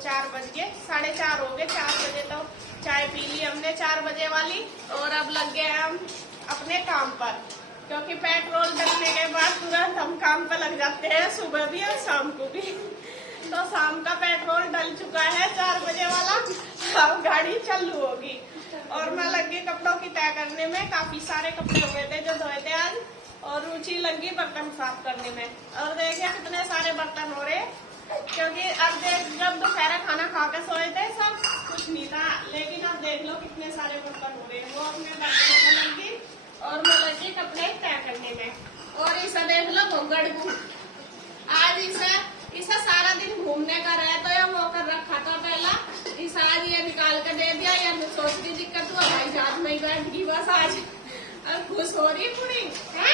4 बज गए, 4:30 हो गए। 4 बजे तो चाय पी ली हमने 4 बजे वाली, और अब लग गए हम अपने काम पर, क्योंकि पेट्रोल डलने के बाद तुरंत हम काम पर लग जाते हैं, सुबह भी और शाम को भी। तो शाम का पेट्रोल डल चुका है 4 बजे वाला, अब गाड़ी चालू होगी। और मैं लग गई कपड़ों की तय करने में। काफी सारे कपड़े हुए थे जो धोए थे आज, और रुचि लगी बर्तन साफ करने में। और देखिए कितने सारे बर्तन हो रहे, क्योंकि अब जब दोपहर खाना खा के सोए थे सब कुछ नहीं था, लेकिन अब देख लो कितने सारे बर्तन हो रहे हैं। वो अपने बर्तनों में लगी और मैं लगी कपड़े तय करने में। और इसे देख लो घूंघट घूम, आज इसे सारा दिन घूमने का रहे तो ये वो कर रखा था पहला, इस आज ये निकाल के दे दिया। या सोचती दिक्कत हुआ भाई साथ में ही बैठ गई बस आज, अब खुश हो रही पूरी है।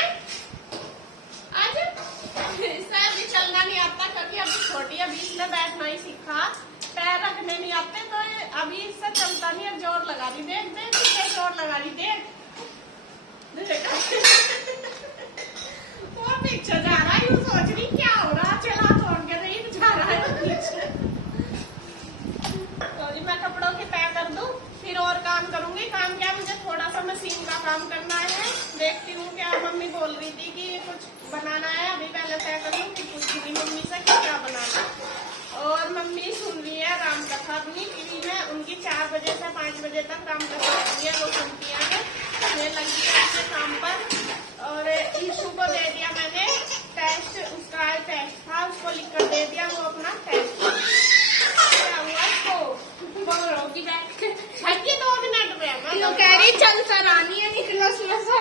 आज इसे भी चलना नहीं आता, क्योंकि अभी छोटी है, बीच में बैठना ही सीखा, पैर रखने नहीं आते, तो अभी इससे चलता नहीं है। जोर लगा दी, देख देख जोर लगा दी, देख वो पीछे जा रहा है, यूं सोच रही क्या हो रहा, चला छोड़ के नहीं जा रहा है पीछे। तो जी मैं कपड़ों की तय कर दूं, फिर और काम करूंगी। काम क्या, मुझे थोड़ा सा मशीन का काम करना है, देखती हूँ क्या मम्मी बोल रही थी कि कुछ बनाना है, अभी पहले तय कर लूँ। पूछती थी मम्मी से कि क्या बनाना। और मम्मी सुन रही है राम कथा अपनी टीवी में, उनकी 4 बजे से 5 बजे तक राम कथा होती है, वो सुनती है। मैं लगी है काम पर। और ईशु को दे दिया मैंने टेस्ट, उसका टेस्ट था, उसको लिख कर दे दिया, वो अपना टेस्ट क्या हुआ उसको बोल होगी बैठ के 2 मिनट में मैं कह रही चल सरानी है, निकलो सुबह से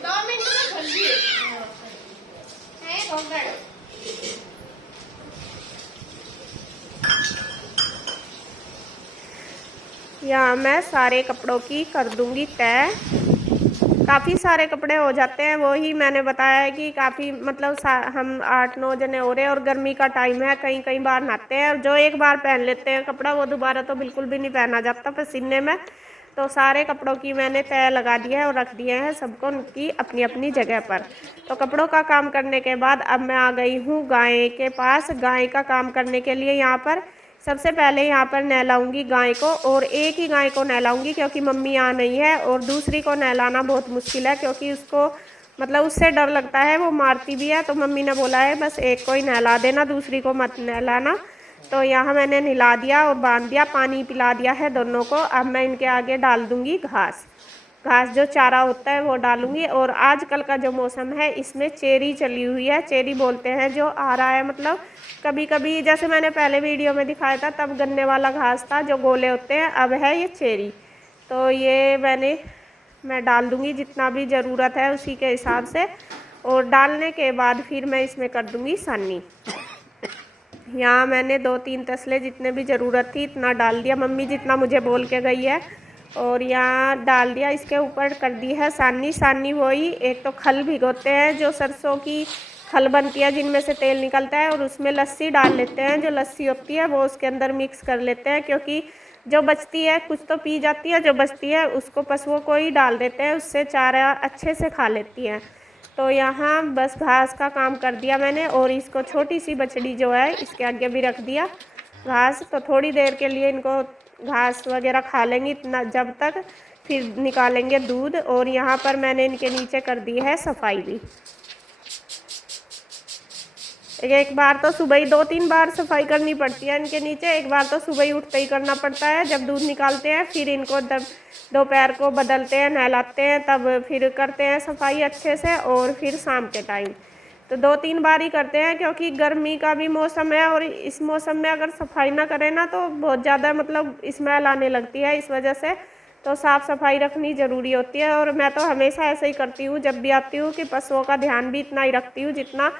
2 मिनट में जल्दी है घोंघट। यहाँ मैं सारे कपड़ों की कर दूंगी तय। काफ़ी सारे कपड़े हो जाते हैं, वो ही मैंने बताया है कि काफ़ी मतलब हम 8-9 जने हो रहे हैं, और गर्मी का टाइम है, कई बार नहाते हैं, और जो एक बार पहन लेते हैं कपड़ा वो दोबारा तो बिल्कुल भी नहीं पहना जाता पसीने में। तो सारे कपड़ों की मैंने तय लगा दिया है और रख दिए हैं सबको उनकी अपनी अपनी जगह पर। तो कपड़ों का काम करने के बाद अब मैं आ गई हूँ गाय के पास। गाय का काम करने के लिए यहाँ पर सबसे पहले यहाँ पर नहलाऊंगी गाय को, और एक ही गाय को नहलाऊंगी क्योंकि मम्मी यहाँ नहीं है, और दूसरी को नहलाना बहुत मुश्किल है क्योंकि उसको मतलब उससे डर लगता है, वो मारती भी है। तो मम्मी ने बोला है बस एक को ही नहला देना, दूसरी को मत नहलाना। तो यहाँ मैंने नहला दिया और बांध दिया, पानी पिला दिया है दोनों को। अब मैं इनके आगे डाल दूँगी घास जो चारा होता है वो डालूंगी। और आजकल का जो मौसम है इसमें चेरी चली हुई है, चेरी बोलते हैं जो आ रहा है, मतलब कभी कभी जैसे मैंने पहले वीडियो में दिखाया था तब गन्ने वाला घास था जो गोले होते हैं, अब है ये चेरी। तो ये मैं डाल दूंगी जितना भी ज़रूरत है उसी के हिसाब से, और डालने के बाद फिर मैं इसमें कर दूंगी सानी। यहाँ मैंने 2-3 तसले जितने भी ज़रूरत थी इतना डाल दिया, मम्मी जितना मुझे बोल के गई है, और यहाँ डाल दिया। इसके ऊपर कर दी है सानी वही एक तो खल भिगोते हैं, जो सरसों की खल बनती है जिनमें से तेल निकलता है, और उसमें लस्सी डाल लेते हैं, जो लस्सी होती है वो उसके अंदर मिक्स कर लेते हैं, क्योंकि जो बचती है कुछ तो पी जाती है, जो बचती है उसको पशुओं को ही डाल देते हैं, उससे चारा अच्छे से खा लेती हैं। तो यहाँ बस घास का काम कर दिया मैंने, और इसको छोटी सी बछड़ी जो है इसके आगे भी रख दिया घास। तो थोड़ी देर के लिए इनको घास वगैरह खा लेंगी इतना जब तक, फिर निकालेंगे दूध। और यहाँ पर मैंने इनके नीचे कर दी है सफाई भी, एक बार तो सुबह ही 2-3 बार सफाई करनी पड़ती है इनके नीचे। एक बार तो सुबह ही उठते ही करना पड़ता है जब दूध निकालते हैं, फिर इनको दोपहर को बदलते हैं, नहलाते हैं, तब फिर करते हैं सफाई अच्छे से, और फिर शाम के टाइम तो 2-3 बार ही करते हैं, क्योंकि गर्मी का भी मौसम है, और इस मौसम में अगर सफाई ना करें ना तो बहुत ज़्यादा मतलब स्मेल आने लगती है, इस वजह से तो साफ़ सफाई रखनी ज़रूरी होती है। और मैं तो हमेशा ऐसे ही करती हूँ जब भी आती हूँ, कि पशुओं का ध्यान भी इतना ही रखती हूँ जितना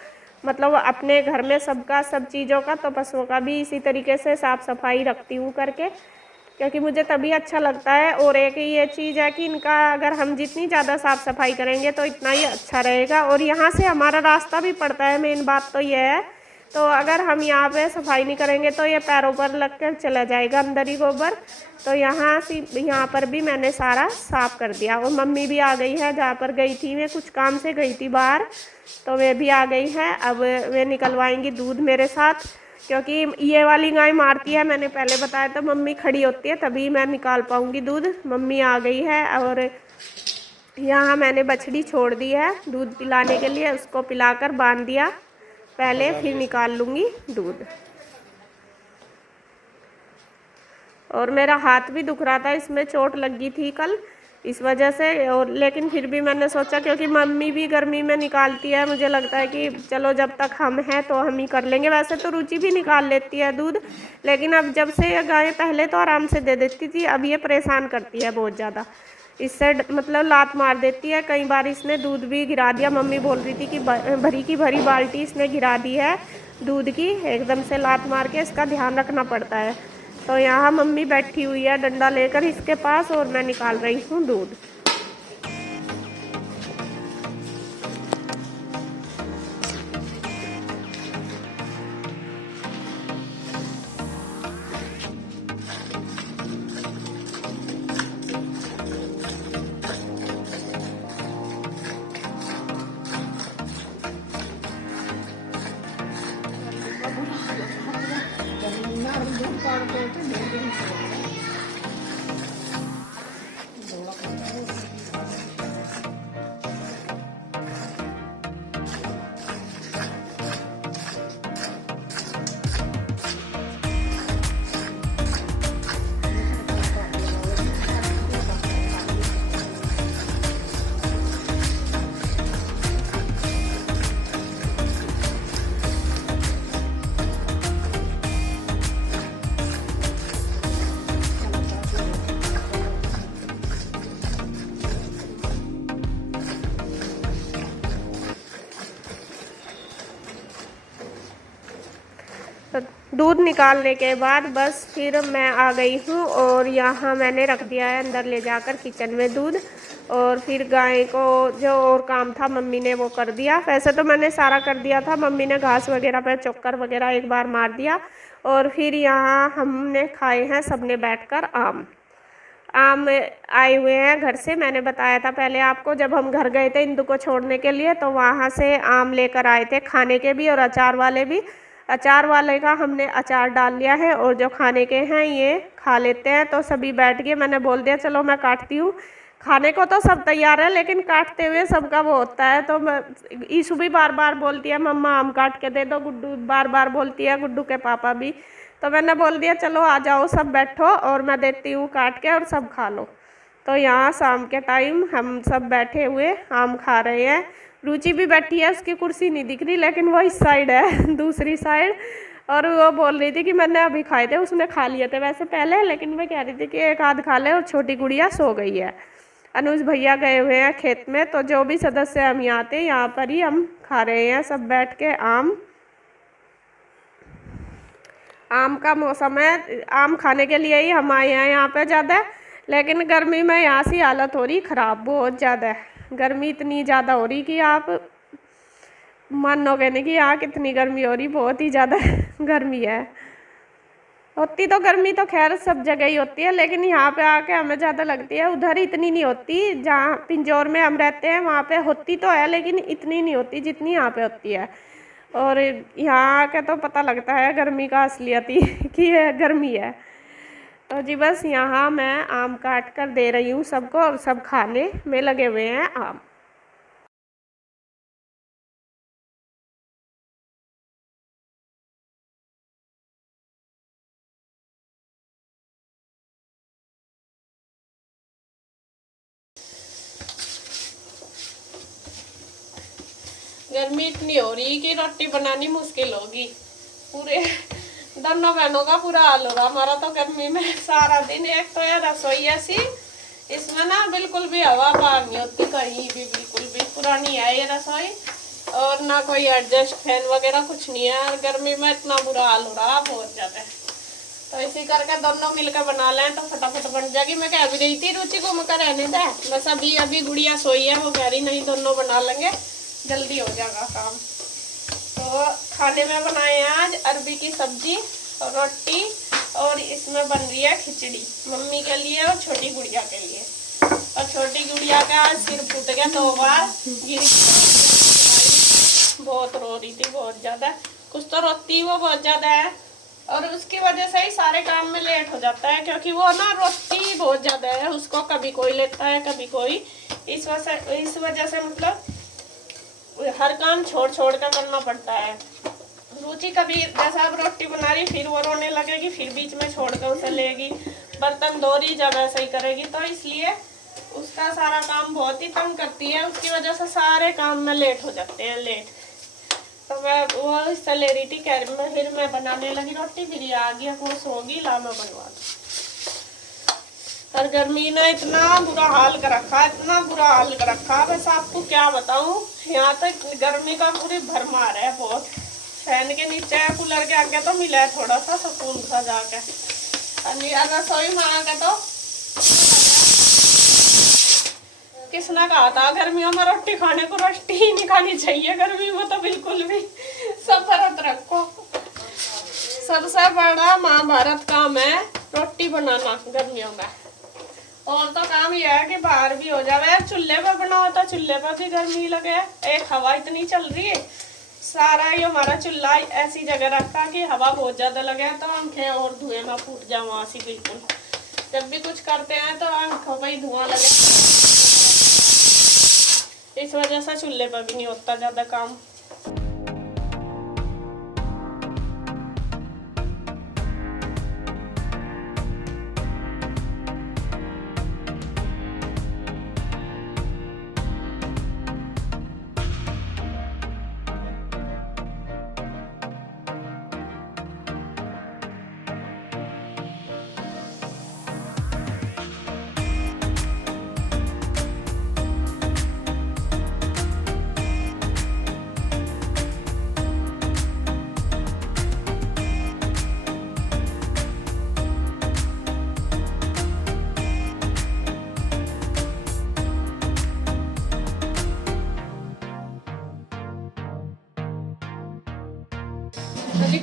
मतलब अपने घर में सबका सब चीज़ों का, तो पशुओं का भी इसी तरीके से साफ़ सफाई रखती हूँ करके, क्योंकि मुझे तभी अच्छा लगता है। और एक ये चीज़ है कि इनका अगर हम जितनी ज़्यादा साफ़ सफाई करेंगे तो इतना ही अच्छा रहेगा। और यहाँ से हमारा रास्ता भी पड़ता है, मेन बात तो ये है। तो अगर हम यहाँ पे सफाई नहीं करेंगे तो ये पैरों पर लग कर चला जाएगा अंदर ही गोबर। तो यहाँ पर भी मैंने सारा साफ़ कर दिया। और मम्मी भी आ गई है, जहाँ पर गई थी मैं कुछ काम से गई थी बाहर, तो वे भी आ गई है। अब वे निकलवाएंगी दूध मेरे साथ। क्योंकि ये वाली गाय मारती है, मैंने पहले बताया था। मम्मी खड़ी होती है तभी मैं निकाल पाऊँगी दूध। मम्मी आ गई है और यहाँ मैंने बछड़ी छोड़ दी है दूध पिलाने के लिए। उसको पिलाकर बांध दिया पहले, फिर निकाल लूँगी दूध। और मेरा हाथ भी दुख रहा था, इसमें चोट लगी थी कल इस वजह से। और लेकिन फिर भी मैंने सोचा क्योंकि मम्मी भी गर्मी में निकालती है, मुझे लगता है कि चलो जब तक हम हैं तो हम ही कर लेंगे। वैसे तो रुचि भी निकाल लेती है दूध, लेकिन अब जब से ये गाय, पहले तो आराम से दे देती थी, अब ये परेशान करती है बहुत ज़्यादा। इससे मतलब लात मार देती है। कई बार इसने दूध भी गिरा दिया। मम्मी बोल रही थी कि भरी की भरी बाल्टी इसने गिरा दी है दूध की, एकदम से लात मार के। इसका ध्यान रखना पड़ता है। तो यहाँ मम्मी बैठी हुई है डंडा लेकर इसके पास और मैं निकाल रही हूँ दूध। तो दूध निकालने के बाद बस फिर मैं आ गई हूँ और यहाँ मैंने रख दिया है अंदर ले जाकर किचन में दूध। और फिर गाय को जो और काम था मम्मी ने वो कर दिया। वैसे तो मैंने सारा कर दिया था, मम्मी ने घास वगैरह पे चोकर वगैरह एक बार मार दिया। और फिर यहाँ हमने खाए हैं सबने बैठकर आम। आम आए हुए हैं घर से, मैंने बताया था पहले आपको जब हम घर गए थे इंदु को छोड़ने के लिए, तो वहाँ से आम लेकर आए थे, खाने के भी और अचार वाले भी। अचार वाले का हमने अचार डाल लिया है और जो खाने के हैं ये खा लेते हैं। तो सभी बैठ गए, मैंने बोल दिया चलो मैं काटती हूँ। खाने को तो सब तैयार है लेकिन काटते हुए सबका वो होता है। तो ईशु भी बार बार बोलती है मम्मा आम काट के दे दो, गुड्डू बार बार बोलती है, गुड्डू के पापा भी। तो मैंने बोल दिया चलो आ जाओ सब बैठो और मैं देती हूँ काट के और सब खा लो। तो यहाँ शाम के टाइम हम सब बैठे हुए आम खा रहे हैं। रुचि भी बैठी है, उसकी कुर्सी नहीं दिख रही लेकिन वो इस साइड है दूसरी साइड। और वो बोल रही थी कि मैंने अभी खाए थे, उसने खा लिए थे वैसे पहले, लेकिन मैं कह रही थी कि एक आध खा ले। और छोटी गुड़िया सो गई है। अनुज भैया गए हुए हैं खेत में। तो जो भी सदस्य हम यहाँ आते हैं यहाँ पर ही हम खा रहे हैं सब बैठ के आम। आम का मौसम है, आम खाने के लिए ही हम आए हैं यहाँ पे ज़्यादा। लेकिन गर्मी में यहाँ से हालत हो रही ख़राब, बहुत ज़्यादा है गर्मी, इतनी ज़्यादा हो रही कि आप मानोगे नहीं कि यहाँ कितनी गर्मी हो रही, बहुत ही ज़्यादा गर्मी है। होती तो गर्मी तो खैर सब जगह ही होती है, लेकिन यहाँ पे आके हमें ज़्यादा लगती है। उधर इतनी नहीं होती, जहाँ पिंजौर में हम रहते हैं वहाँ पे होती तो है लेकिन इतनी नहीं होती जितनी यहाँ पे होती है। और यहाँ आके तो पता लगता है गर्मी का असलियत ही कि ये गर्मी है। तो जी बस यहाँ मैं आम काट कर दे रही हूँ सबको और सब खाने में लगे हुए हैं आम। गर्मी इतनी हो रही कि रोटी बनानी मुश्किल होगी। पूरे दोनों बहनों का पूरा हाल हो रहा हमारा तो गर्मी में सारा दिन। एक तो ये रसोई ऐसी, इसमें ना बिल्कुल भी हवा बाहर नहीं होती कहीं भी, बिल्कुल भी पुरानी है ये रसोई। और ना कोई एडजस्ट फैन वगैरह कुछ नहीं है। और गर्मी में इतना बुरा हाल हो रहा बहुत ज़्यादा। तो इसी करके दोनों मिलकर बना लें तो फटाफट बन जाएगी। मैं कह भी रही थी रुचि को मकर रहने दे, बस अभी गुड़िया सोई है, वो कह रही नहीं दोनों बना लेंगे जल्दी हो जाएगा काम। तो खाने में बनाए हैं आज अरबी की सब्जी और रोटी, और इसमें बन रही है खिचड़ी मम्मी के लिए और छोटी गुड़िया के लिए। और छोटी गुड़िया का सिर फूट गया 2 बार, गिर बहुत रो रही थी बहुत ज़्यादा। कुछ तो रोती वो बहुत ज़्यादा है और उसकी वजह से ही सारे काम में लेट हो जाता है, क्योंकि वो ना रोती बहुत ज़्यादा है, उसको कभी कोई लेता है कभी कोई, इस वजह से मतलब हर काम छोड़ छोड़ कर करना पड़ता है। रुचि कभी जैसा अब रोटी बना रही फिर वो रोने लगेगी, फिर बीच में छोड़ कर उसे लेगी, बर्तन धो रही जब ऐसा ही करेगी, तो इसलिए उसका सारा काम बहुत ही तंग करती है, उसकी वजह से सारे काम में लेट हो जाते हैं लेट। तो मैं वो इससे ले रही थी, फिर मैं बनाने लगी रोटी, फिर ये आ गया खुश होगी, ला मैं बनवा दूँ। और गर्मी ने इतना बुरा हाल कर रखा, इतना बुरा हाल कर रखा, बस आपको क्या बताऊं, यहाँ तक गर्मी का पूरी भरमार है बहुत। फैन के नीचे है, कूलर के आगे तो मिला है थोड़ा सा सुकून सा जाके, और रसोई में आके तो किसने कहा था गर्मियों में रोटी खाने को, रोटी ही नहीं खानी चाहिए गर्मी में तो बिल्कुल भी, सब व्रत रखो। सबसे बड़ा महाभारत काम है रोटी बनाना गर्मियों में, और तो काम यह है कि बाहर भी हो जाए, चूल्हे पर बनाओ तो चूल्हे पर भी गर्मी लगे, एक हवा इतनी चल रही है, सारा ये हमारा चूल्हा ऐसी जगह रखा कि हवा बहुत ज्यादा लगे तो आंखें और धुएं में फूट जाओ वहां से बिल्कुल। जब भी कुछ करते हैं तो आंखों पर ही धुआं लगे, इस वजह से चूल्हे पर भी नहीं होता ज्यादा काम।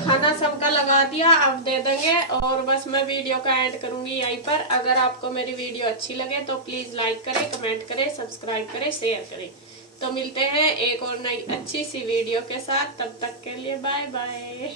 खाना सबका लगा दिया, अब दे देंगे, और बस मैं वीडियो का एंड करूंगी यहीं पर। अगर आपको मेरी वीडियो अच्छी लगे तो प्लीज लाइक करें, कमेंट करें, सब्सक्राइब करें, शेयर करें। तो मिलते हैं एक और नई अच्छी सी वीडियो के साथ, तब तक के लिए बाय बाय।